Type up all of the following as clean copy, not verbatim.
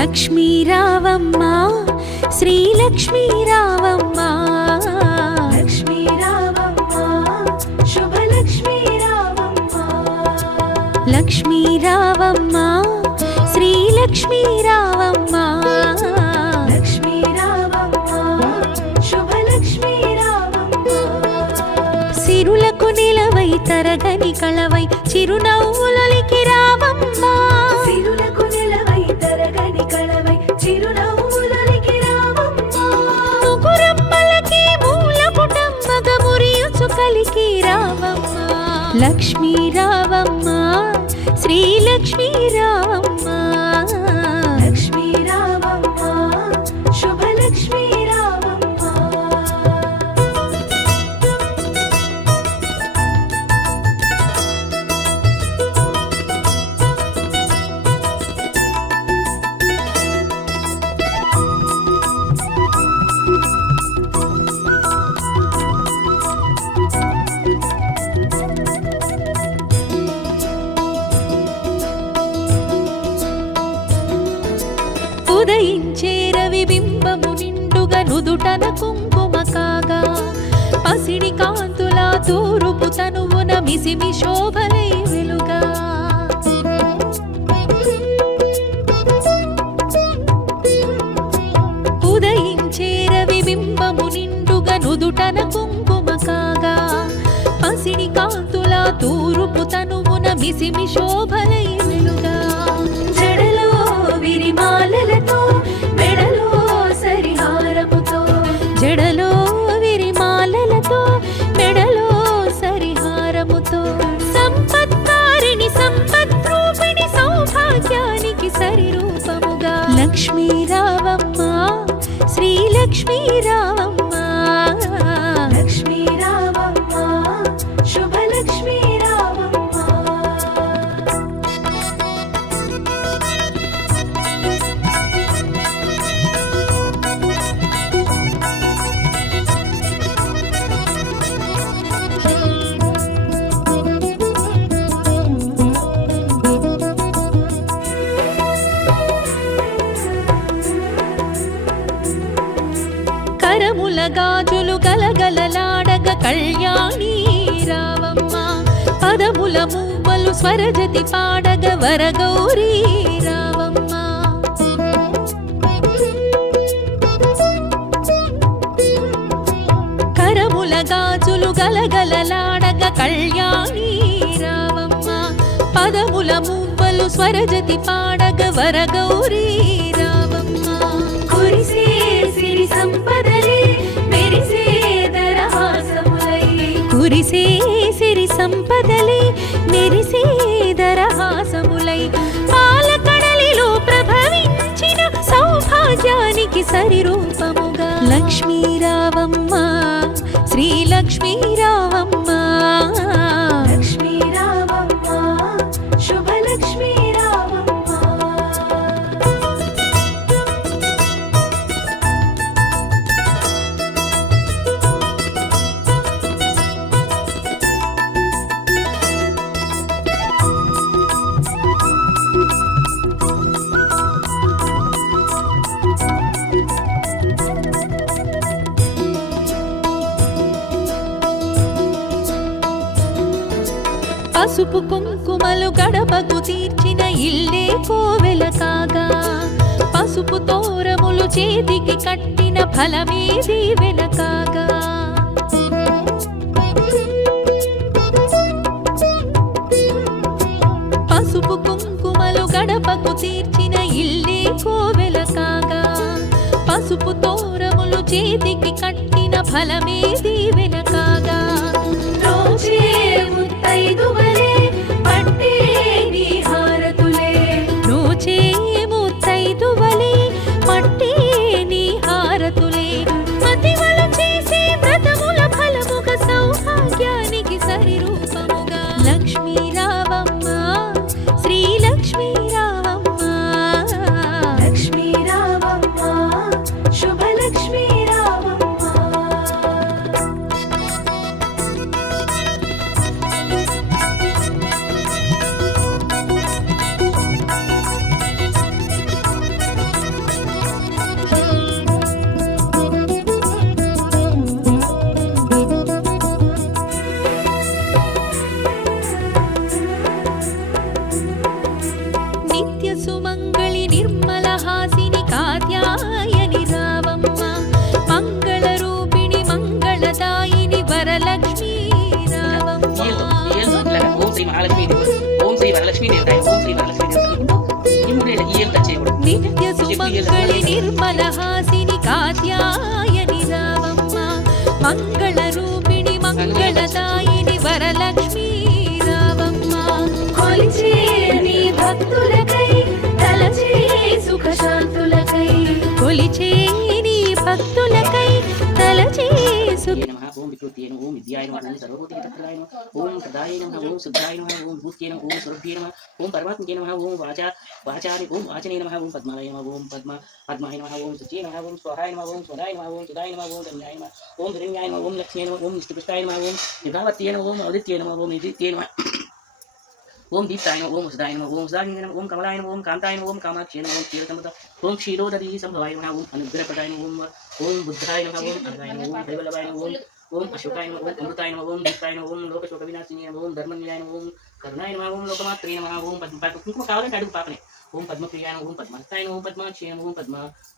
లక్ష్మీ రావమ్మ శ్రీ లక్ష్మీ రావమ్మ లక్ష్మీ రావమ్మ శుభలక్ష్మీ రావమ్మ లక్ష్మీ రావమ్మ శ్రీ లక్ష్మీ రావమ్మ లక్ష్మీ రావమ్మ శుభలక్ష్మీ రావమ్మ సిరులకు నిలవై తరగని కళవై చిరునవ్వులకి రావమ్మ సిరులకు నిలవై తరగని కళవై చిరునవ్వులకి రావమ్మ ముగురమ్మలకి మూలపుటమ్మగ మురియుచు కలికి రావమ్మ లక్ష్మీ రావమ్మ శ్రీ లక్ష్మీ రావమ్మ లక్ష్మీ రావమ్మ శుభలక్ష్మీ రావమ్మ ఉదయించే రవి బింబము నిండుగా నుదుటన కుంకుమ కాగా పసిడి కాంతుల తూరుపు తనువున మిసిమి శోభలై వెలుగా ఉదయించే రవి బింబము నిండుగా నుదుటన కుంకుమ కాగా పసిడి కాంతుల తూరుపు తనువున మిసిమి శోభలై వెలుగా జడలో విరిమాలలతో మెడలో సరిహారముతో జడలో విరిమాలలతో మెడలో సరిహారముతో సంపత్కారిణి సంపద్రూపిణి సౌభాగ్యానికి సరిరూపముగా లక్ష్మీ రావమ్మ శ్రీ లక్ష్మీ రావమ్మ లక్ష్మీ రావమ్మ శుభలక్ష్మీ రావమ్మ కరముల గాజులు గలగలలాడగ కళ్యాణి రావమ్మ పదముల మూవలు స్వరజతి పాడగ వరగౌరీ రావమ్మ కరముల గాజులు గలగలలాడగ కళ్యాణి రావమ్మ పదముల మూవలు స్వరజతి పాడగ వరగౌరీ రావమ్మ కురిసే సిరి సంపదలే మెరిసే దరహాసములై కురిసే సిరి సంపదలే మెరిసే దరహాసములై పాలకడలిలో ప్రభవించిన సౌభాగ్యానికి సరిరూపముగా లక్ష్మీ రావమ్మ శ్రీ లక్ష్మీ రావమ్మ లక్ష్మీ రావమ్మ శుభలక్ష్మీ రావమ్మ పసుపు కుంకుమలు గడపకు తీర్చిన ఇల్లే కోవెల కాగా పసుపు తోరములు చేతికి కట్టిన ఫలమే దీవెన కాగా పసుపు కుంకుమలు గడపకు తీర్చిన ఇల్లే కోవెల కాగా పసుపు తోరములు చేతికి కట్టిన ఫలమే దీవెన కాగా రోజే ముత్తైదువలే పట్టే నీ హారతులే నోచే ముత్తైదువలే పట్టే నీ హారతులే మతివలు చేసే వ్రతముల ఫలముగా సౌభాగ్యానికి సరిరూపముగా లక్ష్మీ రావమ్మ శ్రీ లక్ష్మీ రావమ్మ లక్ష్మీ రావమ్మ శుభలక్ష్మీ రావమ్మ నిత్య సుమంగళి నిర్మల హాసిని కాత్యాయని రావమ్మ మంగళ రూపిణి మంగళదాయిని వరలక్ష్మీ రావమ్మ ఓం శ్రీ మహాలక్ష్మీ ఓం శ్రీ వరలక్ష్మీ దేవతాయ ఓం శ్రీ వరలక్ష్మీ దేవతాయ నిత్య సుమంగళి నిర్మల హాసిని కాత్యాయని రావమ్మ మంగళ రూపిణి మంగళదాయిని వరలక్ష్మీ రావమ్మ కొలిచే నీ భక్తులకై తలచే సుఖ శాంతులకై కొలిచే నీ భక్తులకై తలచే సుఖ ఓం వికృతి ఓం విద్యాయ ఓం సర్వభూతి ఓం ప్రదాయ ఓం శుద్ధాయ ఓం భూత్యే ఓం స్వరూప్యే ఓం పరమాత్మకే ఓం వాచారి ఓం వాచనే ఓం పద్మాలయ ఓం పద్మాయ ఓం శుచ్యే ఓం స్వహాయ ఓం స్వదాయ ఓం సుదాయ ఓం ధన్యాయ ఓం ధన్యాయ ఓం లక్ష్మీ ఓం నిష్ఠపుష్టాయ ఓం నిభావత్యే ఓం ఔదిత్యే ఓం నిధిత్యే ఓం దీప్తాయ ఓం వసుదాయ ఓం సుధాయ ఓం కమలాయ ఓం కాంతాయ ఓం కామాక్షి ఓం క్షీరసముద ఓం క్షీరోదరీ సంభవాయ ఓం అనుగ్రహపదాయ ఓం బుద్ధాయ ఓం అర్ధాయ ఓం హరివల్లభాయ ఓం అశోకాయ ఓం అమృతాయ ఓం దీప్తాయ ఓం లోకశోక వినాశిని ఓం ధర్మన్యాయ ఓం కరుణాయ ఓం లోకమాత్రే ఓం కుంకుమ కావాలంటే అడుగు పాపనే ఓం పద్మప్రియాయ ఓం పద్మహస్తాయ ఓం పద్మాక్షయ ఓం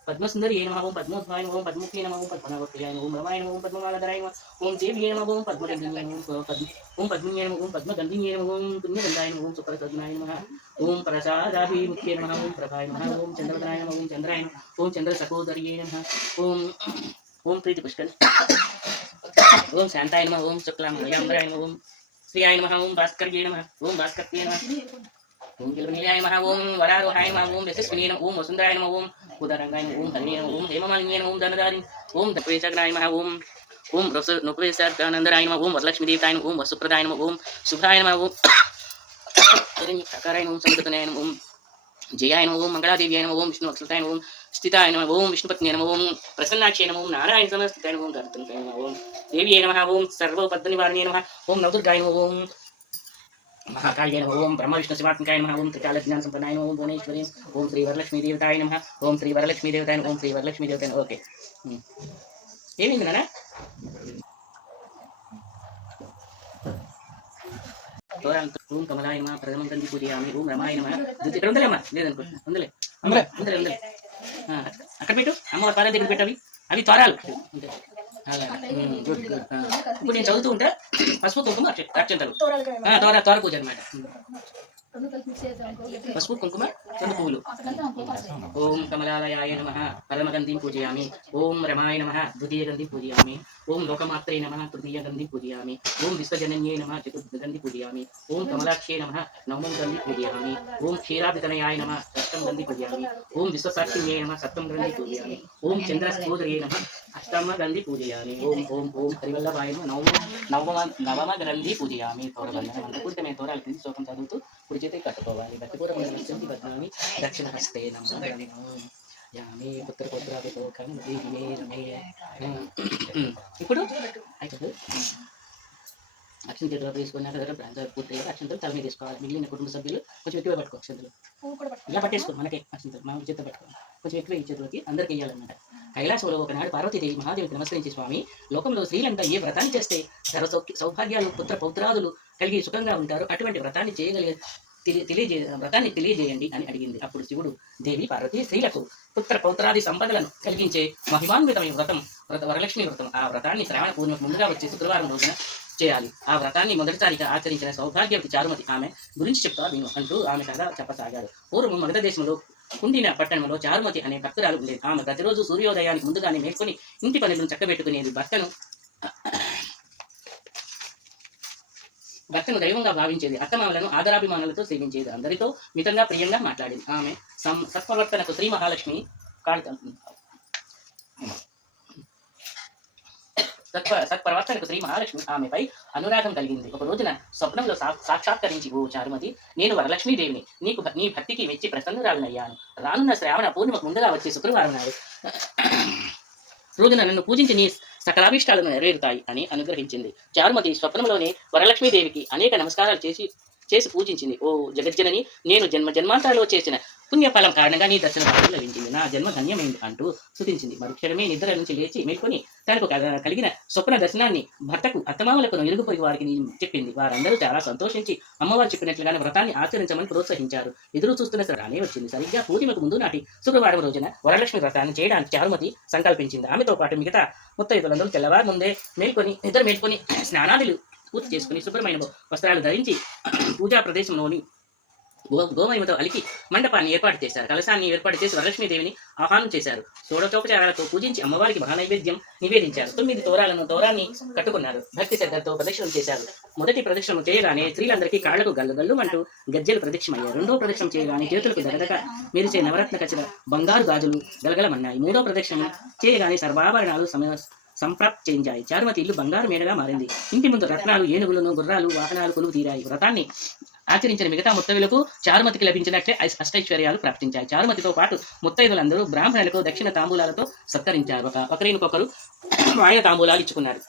పద్మసుందరి ఓం పద్మోద్భాయ ఓం పద్ముఖే ఓం పద్మనాభప్రియాయ ఓం రమాయ ఓం పద్మమాలధరాయ ఓం దేవ్యే ఓం పద్మగంధిన్యాయ ఓం పద్మిన్యాయ ఓం పద్మగంధిన్యాయ ఓం పుణ్యగంధాయ ఓం సుప్రసద్నాయ ఓం ప్రసాదాభిముఖ్యే ఓం ప్రభాయ ఓం చంద్రవదనాయ ఓం చంద్రాయ ఓం చంద్రసకోదర్యే ఓం ప్రీతి పుష్కర్ ఓం శాంతాయ నమః ఓం శుక్లాంబరాయ ఓం శ్రీయాయ నమః ఓం భాస్కర్యే నమః ఓం భాస్కర్యే నమః ఓం గిరినీయాయ నమః ఓం వరారోహాయ నమః ఓం యశస్వినే నమః ఓం వసుంధరాయ నమః ఓం ఉదరంగాయ నమః ఓం హరిణే నమః ఓం హేమమాలిన్యే నమః ఓం ధనదారి ఓం దపేశగ్రాయ నమః ఓం ఓం నృపేశానందరాయ నమః ఓం వరలక్ష్మీదేవతాయ నమః ఓం వసుప్రదాయ నమః ఓం శుభ్రాయ నమః ఓం హిరణ్యకారాయ నమః ఓం సముద్రతనయాయ నమః ఓం జయాయ నమః ఓం మంగళాదేవ్యాయ నమః ఓం విష్ణువక్షతాయ నమః ఓం స్థితాయ నమః ఓం విష్ణుపత్న్యాయ నమః ఓం ప్రసన్నాక్షయ నమః ఓం నారాయణ సమస్థితాయ నమః ఓం గర్తంకాయ నమః ఓం దేవ్యే నమః ఓం సర్వపద్మనివారణ్యే నమః ఓం నవదుర్గాయ నమః ఓం महाकाल्ये नमः ओम ब्रह्म विष्णु शिवात्मकाय नमः ओम त्रिकाल ज्ञान संपन्नाय नमः ओम भुवनेश्वरी ओम श्री वरलक्ष्मी देवताय नमः ओम श्री वरलक्ष्मी देवताय ओम श्री वरलक्ष्मी देवताय ओके ఏమైంది నాన్న ఓం కమలాయ నమః ప్రథమం కంది పూజయామి ఓం రమాయ నమః ఇక్కడ ఉందలేమ్మా లేదనుకో ఉందలే ఉందలే ఉందలే అక్కడ పెట్టు అమ్మవారి పాదాల దగ్గర పెట్టు అవి త్వరాలు గుడ్ గుడ్ ఇప్పుడు నేను చదువుతూ ఉంటా పసుపు కుంకుమ అక్షంతలు తోర పూజ అనమాట పసుపు కుంకుమ రెండు పువ్వులు ఓం కమలాలయాయ నమః పరమగంధిం పూజయామి ఓం రమాయ నమః ద్వితీయ గంధిం పూజయామి ఓం లోకమాత్రే నమః తృతీయ గంధిం పూజయామి ఓం విశ్వజనన్యే నమః చతుర్థ గంధి పూజయామి ఓం కమలాక్షే నమః నవమం గంధి పూజయామి ఓం క్షీరాభితనయాయ నమః షష్టం గంధి పూజయామి ఓం విశ్వసాక్షిణ్యే నమః సప్తం గంధి పూజయామి ఓం చంద్రస్కోదరే నమః అష్టమ గంధి పూజయామి ఓం ఓం ఓం హరివల్లభాయ నవమ గ్రంథి పూజయామి పూర్తమైన తోరాల కింది శ్లోకం చదువుతూ కుడి చేతి కట్టుకోవాలి భక్తిపూర్వకంగా బద్నామి దక్షిణ హస్తే యామి పుత్రపుత్రాభితోకం దేవిమే రమే ఇప్పుడు అయిపోతుంది అక్షంతలు తీసుకున్నాక దగ్గర ప్రాంతాలు పూర్తిగా అక్షంతలు తల మీద తీసుకోవాలి మిగిలిన కుటుంబ సభ్యులు కొంచెం ఎక్కువ పట్టుకో అక్షంతలు ఇలా పట్టేసుకో మనకే అక్షంతలు మా చేత పట్టుకోవాలి కొంచెం ఎక్కువ ఈ చేతులకి అందరికీ వేయాలన్నమాట కైలాసంలో ఒకనాడు పార్వతీదేవి మహాదేవికి నమస్కరించి స్వామి లోకంలో స్త్రీలంతా ఏ వ్రతాన్ని చేస్తే సౌభాగ్యాలు పుత్ర పౌత్రాదులు కలిగి సుఖంగా ఉంటారు అటువంటి వ్రతాన్ని వ్రతాన్ని తెలియజేయండి అని అడిగింది. అప్పుడు శివుడు దేవి పార్వతి స్త్రీలకు పుత్ర పౌత్రాది సంపదలను కలిగించే మహిమాన్వితమైన వ్రతం వరలక్ష్మి వ్రతం. ఆ వ్రతాన్ని శ్రావణ పూర్ణిమ ముందుగా వచ్చే శుక్రవారం రోజున చేయాలి. ఆ వ్రతాన్ని మొదటిసారిగా ఆచరించిన సౌభాగ్యవతి చారుమతి ఆమె గురించి చెప్తా విను అంటూ ఆమె కథ చెప్పసాగాడు. పూర్వం మగధ దేశంలో కుండిన పట్టణంలో చారుమతి అనే భక్తురాలు ఉండేది. ఆమె ప్రతిరోజు సూర్యోదయానికి ముందుగానే మేల్కొని ఇంటి పనులను చక్కబెట్టుకునేది. భర్తను దైవంగా భావించేది. అత్తమామలను ఆదరాభిమానాలతో సేవించేది. అందరితో మితంగా ప్రియంగా మాట్లాడేది. ఆమె సత్ప్రవర్తనకు శ్రీ మహాలక్ష్మి సత్ప్రవర్తనకు శ్రీ మహాలక్ష్మి ఆమెపై అనురాగం కలిగింది. ఒక రోజున స్వప్నంలో సాక్షాత్కరించి, ఓ చారుమతి, నేను వరలక్ష్మీదేవిని. నీ భక్తికి మెచ్చి ప్రసన్నురాలనయ్యాను. రానున్న శ్రావణ పూర్ణిమకు ముందుగా వచ్చే శుక్రవారం నాడు రోజున నన్ను పూజించి నీ సకలాభిష్టాలను నెరవేరుతాయి అని అనుగ్రహించింది. చారుమతి స్వప్నంలోనే వరలక్ష్మీదేవికి అనేక నమస్కారాలు చేసి పూజించింది. ఓ జగజ్జనని, నేను జన్మాంతరాల్లో చేసిన పుణ్యఫలం కారణంగా నీ దర్శన భాగ్యం లభించింది, నా జన్మ ధన్యమైంది అంటూ స్తుతించింది. మరుక్షణమే నిద్ర నుంచి లేచి మేల్కొని తనకు కలిగిన స్వప్న దర్శనాన్ని భర్తకు, అత్తమామలకు, ఇరుగు పొరుగు వారికి చెప్పింది. వారందరూ చాలా సంతోషించి అమ్మవారు చెప్పినట్లుగానే వ్రతాన్ని ఆచరించమని ప్రోత్సహించారు. ఎదురు చూస్తున్న రానే వచ్చింది. సరిగ్గా పూర్ణిమకు ముందు నాటి శుక్రవారం రోజున వరలక్ష్మి వ్రతాన్ని చేయడానికి చారుమతి సంకల్పించింది. ఆమెతో పాటు మిగతా ముత్తైదులందరూ తెల్లవారు ముందే నిద్ర మేల్కొని స్నానాదులు పూర్తి చేసుకుని శుభ్రమైన వస్త్రాలు ధరించి పూజా ప్రదేశంలోని గోమయంతో అలికి మండపాన్ని ఏర్పాటు చేశారు. కలశాన్ని ఏర్పాటు చేసి వరలక్ష్మీదేవిని ఆహ్వానం చేశారు. షోడచోపచారాలతో పూజించి అమ్మవారికి మహానైవేద్యం నివేదించారు. 9 తోరాన్ని కట్టుకున్నారు. భక్తి శ్రద్ధతో ప్రదక్షిణం చేశారు. మొదటి ప్రదక్షిణం చేయగానే స్త్రీలందరికీ కాళ్లకు గల్లు అంటూ గజ్జెలు ప్రదక్షిణమయ్యారు. రెండో ప్రదక్షిణం చేయగానే చేతులకు దగదగ మెరిసే నవరత్న ఖచ్చిత బంగారు గాజులు గలగలమన్నాయి. మూడో ప్రదక్షిణం చేయగానే సర్వాభరణాలు సంప్రాప్తించాయి. చారుమతి ఇల్లు బంగారు మేడగా మారింది. ఇంటి ముందు రత్నాలు, ఏనుగులను, గుర్రాలు, వాహనాలు కొలువు తీరాయి. వ్రతాన్ని ఆచరించిన మిగతా ముత్తైదులకు చారుమతికి లభించినట్లే అష్టైశ్వర్యాలు ప్రాప్తించాయి. చారుమతితో పాటు ముత్తైదులందరూ బ్రాహ్మణులకు దక్షిణ తాంబూలాలతో సత్కరించారు. ఒకరినొకరు వాయన తాంబూలాలు ఇచ్చుకున్నారు.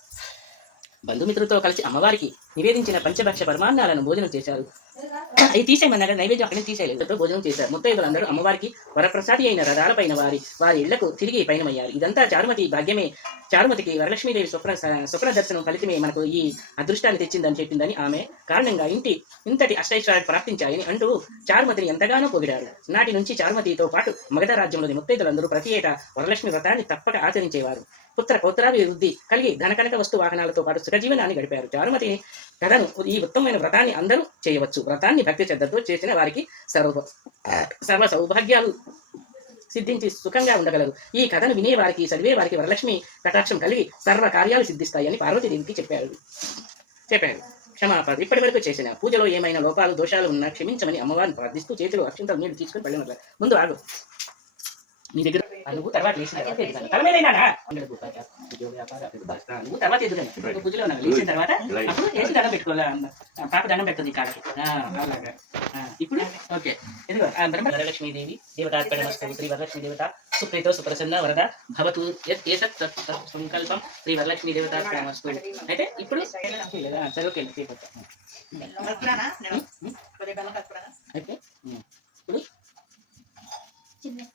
బంధుమిత్రులతో కలిసి అమ్మవారికి నివేదించిన పంచభక్ష పరమాన్నాలను భోజనం చేశారు. అవి తీసేయమన్నారు, నైవేద్యం అక్కడి తీసేయలేదు. భోజనం చేశారు. ముత్తైదులందరూ అమ్మవారికి వరప్రసాది అయిన రథాలపైన వారి ఇళ్లకు తిరిగి పయనమయ్యారు. ఇదంతా చారుమతి భాగ్యమే. చారుమతికి వరలక్ష్మీదేవి స్వప్న దర్శనం ఫలితమే మనకు ఈ అదృష్టాన్ని తెచ్చిందని చెప్పిందని ఆమె కారణంగా ఇంతటి అష్టైశ్వర్యాలు ప్రాప్తించాయని అంటూ చారుమతిని ఎంతగానో పొగిడారు. నాటి నుంచి చారుమతితో పాటు మగధ రాజ్యంలోని ముత్తైదులందరూ ప్రతి ఏటా వరలక్ష్మి వ్రతాన్ని తప్పక ఆచరించేవారు. పౌత్రాభివృద్ధి కలిగి ధనకనక వస్తు వాహనాలతో పాటు సుఖజీవనాన్ని గడిపారు. చారుమతి కథను, ఈ ఉత్తమమైన వ్రతాన్ని అందరూ చేయవచ్చు. వ్రతాన్ని భక్తి శ్రద్ధతో చేసిన వారికి సర్వ సౌభాగ్యాలు సిద్ధించి సుఖంగా ఉండగలరు. ఈ కథను వినేవారికి, చదివేవారికి వరలక్ష్మి కటాక్షం కలిగి సర్వ కార్యాలు సిద్ధిస్తాయని పార్వతీదేవికి చెప్పారు. క్షమాపణ. ఇప్పటి వరకు చేసిన పూజలో ఏమైనా లోపాలు, దోషాలు ఉన్నా క్షమించమని అమ్మవారిని ప్రార్థిస్తూ చేతిలో అక్షంతలు నీళ్లు తీసుకుని పళ్ళ ముందు ఆగు. నీ దగ్గర నువ్వు తర్వాత లేచిన తర్వాత ఎదుగు పూజలో లేచిన తర్వాత అప్పుడు వేసి దండం పెట్టుకోవాలి. పాప దండం పెడుతుంది కాళ్ళకి. అలాగా ఇప్పుడు ఓకే. ఎదుగు వరలక్ష్మీదేవి దేవతార్పణమస్తు. శ్రీ వరలక్ష్మీ దేవత సుప్రీతో సుప్రసన్న వరద భవతు ఏతత్ సంకల్పం. శ్రీ వరలక్ష్మీ దేవతార్పణమస్తు. అయితే ఇప్పుడు సరే ఓకే. అయితే ఇప్పుడు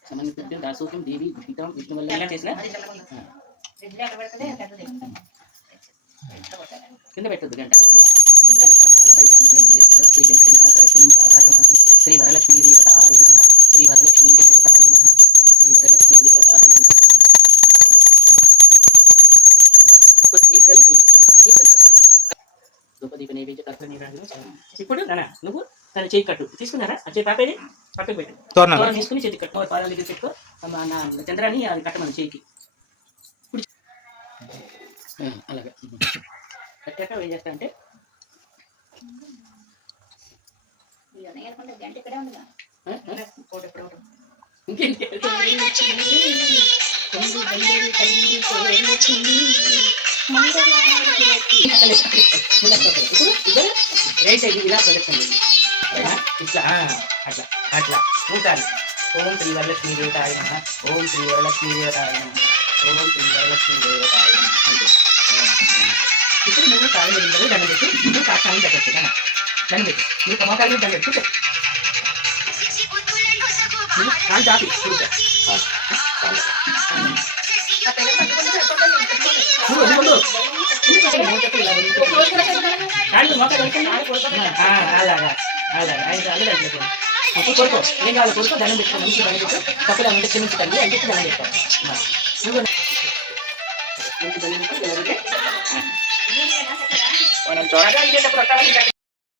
సమన్వితం దాసోక్యం దేవి గృహీతం విష్ణు వల్ల ఎలా చేసిన కింద పెట్టద్దు గంట. శ్రీ వరలక్ష్మీ దేవతాయ నమః. శ్రీ వరలక్ష్మీ దేవతాయ నమః. శ్రీ వరలక్ష్మీ దేవతాయ నమః. కొంచెం నీళ్ళు ధూపదీప నైవేద్య కర్పూర నీరాజనం. ఇప్పుడు నాన్న నువ్వు తన చేయి కట్టు తీసుకున్నారా? ఆ చేయి పాపేది పక్కకు పెట్టు. తోరణం తీసుకుని చేతి కట్టు. పాదాల దగ్గర పెట్టుకో. చంద్రాన్ని అది కట్టమని చేయికి. అలాగే కట్టాక ఏం చేస్తా అంటే ఇంకేంటి రైట్ సైడ్ ఇలా ప్రొజెక్షన్ ఇట్లా అట్లా అట్లా ఉంటారు. ఓం శ్రీ వరలక్ష్మీ దేవతాయ నమః. ఓం శ్రీ వరలక్ష్మీ దేవతాయ నమః. ఓం శ్రీ వరలక్ష్మీ దేవతాయ నమః. ఇప్పుడు నువ్వు కాళ్ళు దండం పెట్టి నువ్వు కాక్షాన్ని పెట్టచ్చు కదా. దండం పెట్టి నువ్వు టమాటాలు దండం పెట్టి నువ్వు కాళ్ళు దాపి అలాగా అలాగా అలాగే అప్పుడు కొడుకో ఏం కావాలి కొడుకో దండం పెట్టుకో. మంచి దండం పెట్టు. తప్పుడు అంటే క్షమించకండి అని చెప్పి దండం పెట్టుకో. నువ్వు మంచి దండం పెట్టి మనం త్వరగా ఇదేటప్పుడు